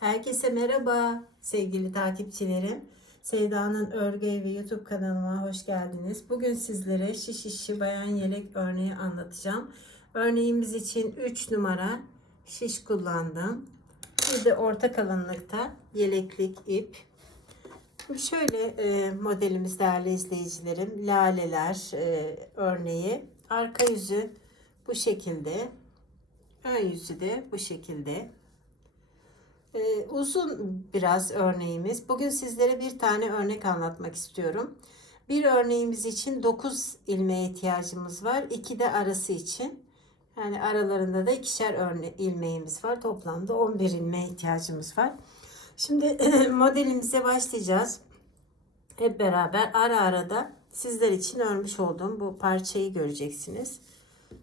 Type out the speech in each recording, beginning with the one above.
Herkese merhaba sevgili takipçilerim. Sevda'nın Örgü Evi YouTube kanalıma hoş geldiniz. Bugün sizlere şiş işi bayan yelek örneği anlatacağım. Örneğimiz için 3 numara şiş kullandım. Bir de orta kalınlıkta yeleklik ip. Şöyle e, modelimiz değerli izleyicilerim. Laleler e, örneği. Arka yüzü bu şekilde. Ön yüzü de bu şekilde. Ee, uzun biraz örneğimiz. Bugün sizlere bir tane örnek anlatmak istiyorum. Bir örneğimiz için 9 ilmeğe ihtiyacımız var. 2 de arası için. Yani aralarında da ikişer örne ilmeğimiz var. Toplamda 11 ilmeğe ihtiyacımız var. Şimdi modelimize başlayacağız. Hep beraber ara ara da sizler için örmüş olduğum bu parçayı göreceksiniz.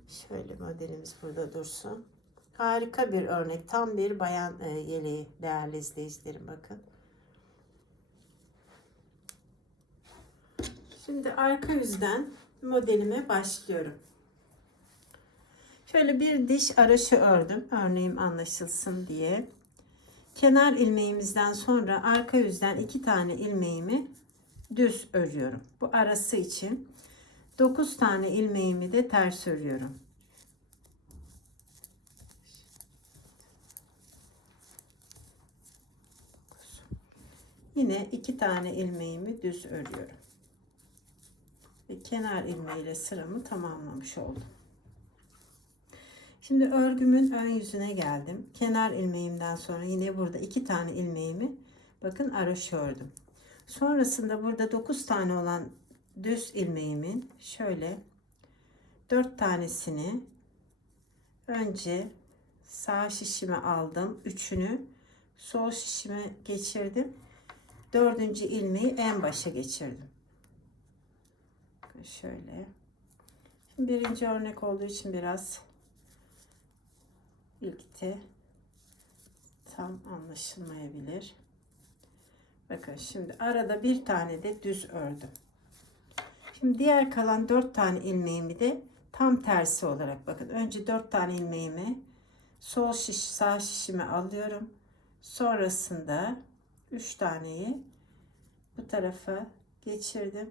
Şöyle modelimiz burada dursun. Harika bir örnek. Tam bir bayan e, yeleği değerli izleyicilerim bakın. Şimdi arka yüzden modelime başlıyorum. Şöyle bir diş araşı ördüm. Örneğim anlaşılsın diye. Kenar ilmeğimizden sonra arka yüzden iki tane ilmeğimi düz örüyorum. Bu arası için 9 tane ilmeğimi de ters örüyorum. Yine iki tane ilmeğimi düz örüyorum. Ve kenar ilmeğiyle sıramı tamamlamış oldum. Şimdi örgümün ön yüzüne geldim. Kenar ilmeğimden sonra yine burada iki tane ilmeğimi bakın araş ördüm. Sonrasında burada 9 tane olan düz ilmeğimin şöyle 4 tanesini önce sağ şişime aldım. Üçünü sol şişime geçirdim dördüncü ilmeği en başa geçirdim. Şöyle. Şimdi birinci örnek olduğu için biraz birlikte tam anlaşılmayabilir. Bakın şimdi arada bir tane de düz ördüm. Şimdi diğer kalan dört tane ilmeğimi de tam tersi olarak bakın önce dört tane ilmeğimi sol şiş sağ şişime alıyorum. Sonrasında 3 taneyi bu tarafa geçirdim.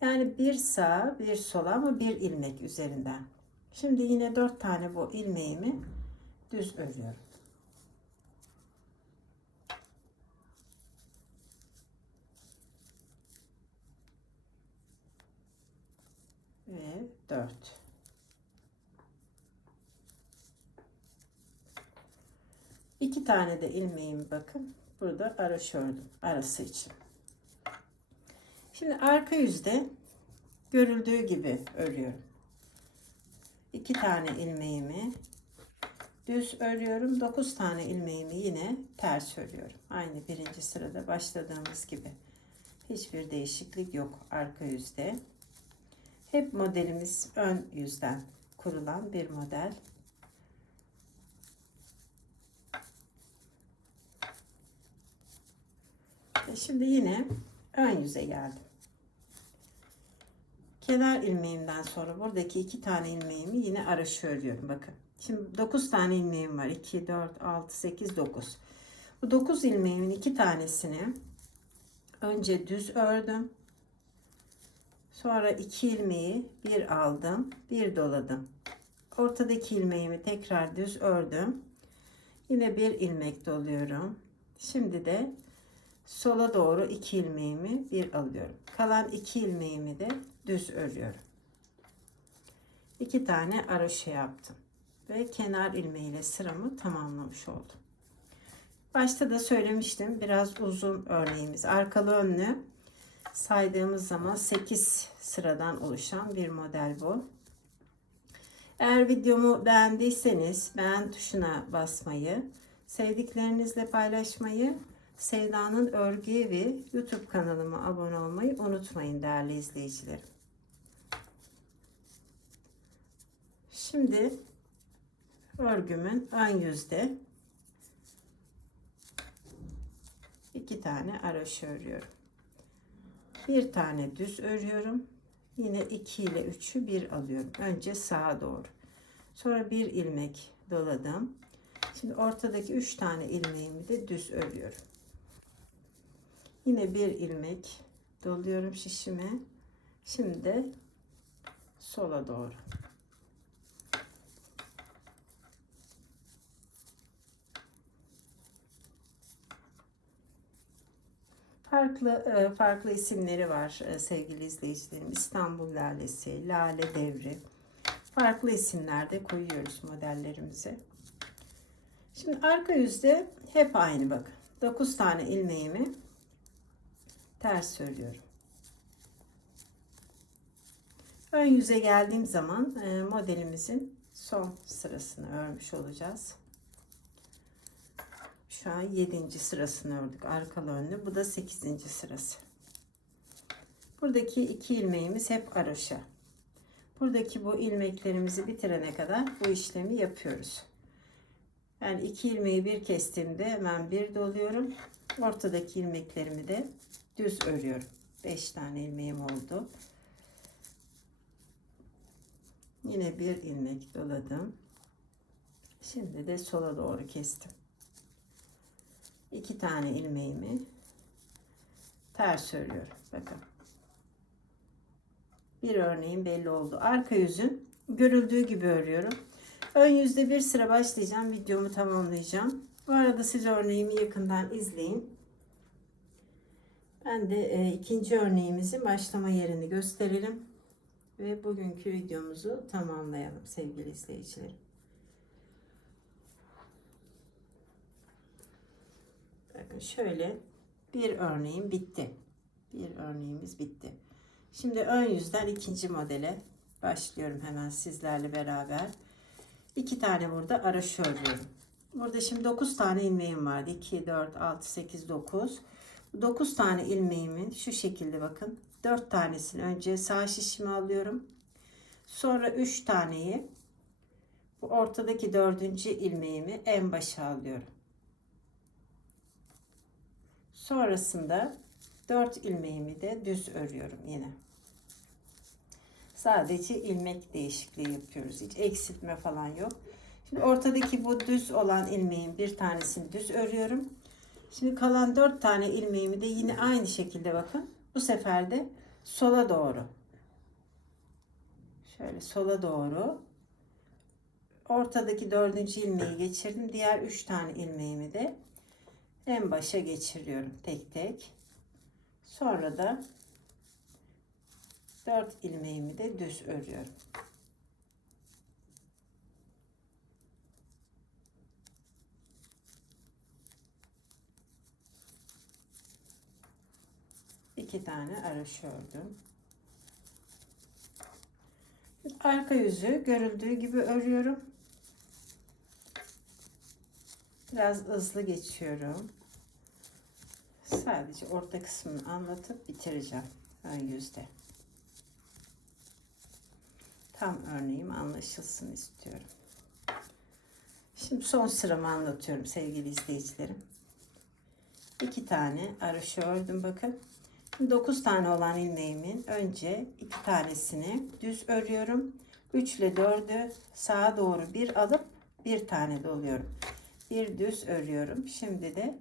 Yani bir sağa bir sola ama bir ilmek üzerinden. Şimdi yine 4 tane bu ilmeğimi düz örüyorum. Ve 4. İki tane de ilmeğimi bakın. Burada araş ördüm. Arası için. Şimdi arka yüzde görüldüğü gibi örüyorum. İki tane ilmeğimi düz örüyorum. Dokuz tane ilmeğimi yine ters örüyorum. Aynı birinci sırada başladığımız gibi. Hiçbir değişiklik yok arka yüzde. Hep modelimiz ön yüzden kurulan bir model. Ve şimdi yine ön yüze geldim. Kenar ilmeğimden sonra buradaki iki tane ilmeğimi yine araşı örüyorum. Bakın. Şimdi 9 tane ilmeğim var. 2, 4, 6, 8, 9. Bu 9 ilmeğimin iki tanesini önce düz ördüm. Sonra iki ilmeği bir aldım, bir doladım. Ortadaki ilmeğimi tekrar düz ördüm. Yine bir ilmek doluyorum. Şimdi de sola doğru iki ilmeğimi bir alıyorum. Kalan iki ilmeğimi de düz örüyorum. İki tane aroşe yaptım ve kenar ilmeğiyle sıramı tamamlamış oldum. Başta da söylemiştim biraz uzun örneğimiz arkalı önlü saydığımız zaman 8 sıradan oluşan bir model bu. Eğer videomu beğendiyseniz beğen tuşuna basmayı, sevdiklerinizle paylaşmayı Sevda'nın Örgü Evi YouTube kanalıma abone olmayı unutmayın değerli izleyicilerim. Şimdi örgümün ön yüzde iki tane araş örüyorum. Bir tane düz örüyorum. Yine 2 ile 3'ü bir alıyorum. Önce sağa doğru. Sonra bir ilmek doladım. Şimdi ortadaki 3 tane ilmeğimi de düz örüyorum. Yine bir ilmek doluyorum şişime. Şimdi de sola doğru. Farklı e, farklı isimleri var e, sevgili izleyicilerim. İstanbul Lalesi, Lale Devri. Farklı isimlerde koyuyoruz modellerimizi. Şimdi arka yüzde hep aynı bakın. 9 tane ilmeğimi ters örüyorum. Ön yüze geldiğim zaman e, modelimizin son sırasını örmüş olacağız. Şu an 7. sırasını ördük arkalı önlü. Bu da 8. sırası. Buradaki iki ilmeğimiz hep aroşa. Buradaki bu ilmeklerimizi bitirene kadar bu işlemi yapıyoruz. Yani iki ilmeği bir kestiğimde hemen bir doluyorum. Ortadaki ilmeklerimi de düz örüyorum. 5 tane ilmeğim oldu. Yine bir ilmek doladım. Şimdi de sola doğru kestim. İki tane ilmeğimi ters örüyorum. Bakın. Bir örneğin belli oldu. Arka yüzün görüldüğü gibi örüyorum. Ön yüzde bir sıra başlayacağım. Videomu tamamlayacağım. Bu arada siz örneğimi yakından izleyin. Ben de e, ikinci örneğimizin başlama yerini gösterelim. Ve bugünkü videomuzu tamamlayalım sevgili izleyicilerim. Bakın şöyle bir örneğim bitti. Bir örneğimiz bitti. Şimdi ön yüzden ikinci modele başlıyorum hemen sizlerle beraber. İki tane burada araşı örüyorum. Burada şimdi 9 tane ilmeğim vardı. 2, 4, 6, 8, 9. 9 tane ilmeğimin şu şekilde bakın. 4 tanesini önce sağ şişime alıyorum. Sonra 3 taneyi bu ortadaki dördüncü ilmeğimi en başa alıyorum. Sonrasında 4 ilmeğimi de düz örüyorum yine. Sadece ilmek değişikliği yapıyoruz. Hiç eksiltme falan yok. Şimdi ortadaki bu düz olan ilmeğin bir tanesini düz örüyorum. Şimdi kalan 4 tane ilmeğimi de yine aynı şekilde bakın. Bu sefer de sola doğru. Şöyle sola doğru. Ortadaki dördüncü ilmeği geçirdim. Diğer 3 tane ilmeğimi de en başa geçiriyorum tek tek. Sonra da 4 ilmeğimi de düz örüyorum. İki tane araş ördüm. Arka yüzü görüldüğü gibi örüyorum. Biraz hızlı geçiyorum. Sadece orta kısmını anlatıp bitireceğim ön yüzde. Tam örneğim anlaşılsın istiyorum. Şimdi son sıramı anlatıyorum sevgili izleyicilerim. İki tane araşı ördüm bakın. 9 tane olan ilmeğimin önce iki tanesini düz örüyorum. 3 ile 4'ü sağa doğru bir alıp bir tane doluyorum. Bir düz örüyorum. Şimdi de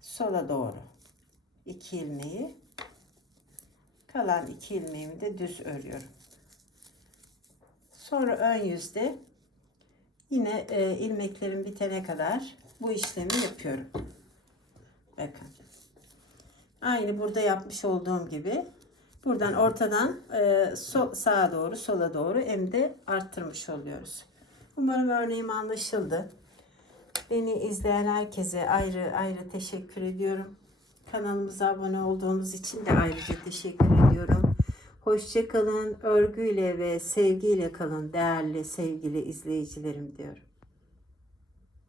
sola doğru iki ilmeği kalan iki ilmeğimi de düz örüyorum. Sonra ön yüzde yine e, ilmeklerim bitene kadar bu işlemi yapıyorum. Bakın. Aynı burada yapmış olduğum gibi buradan ortadan e, sol, sağa doğru sola doğru hem de arttırmış oluyoruz. Umarım örneğim anlaşıldı. Beni izleyen herkese ayrı ayrı teşekkür ediyorum. Kanalımıza abone olduğunuz için de ayrıca teşekkür ediyorum. Hoşçakalın, örgüyle ve sevgiyle kalın değerli sevgili izleyicilerim diyorum.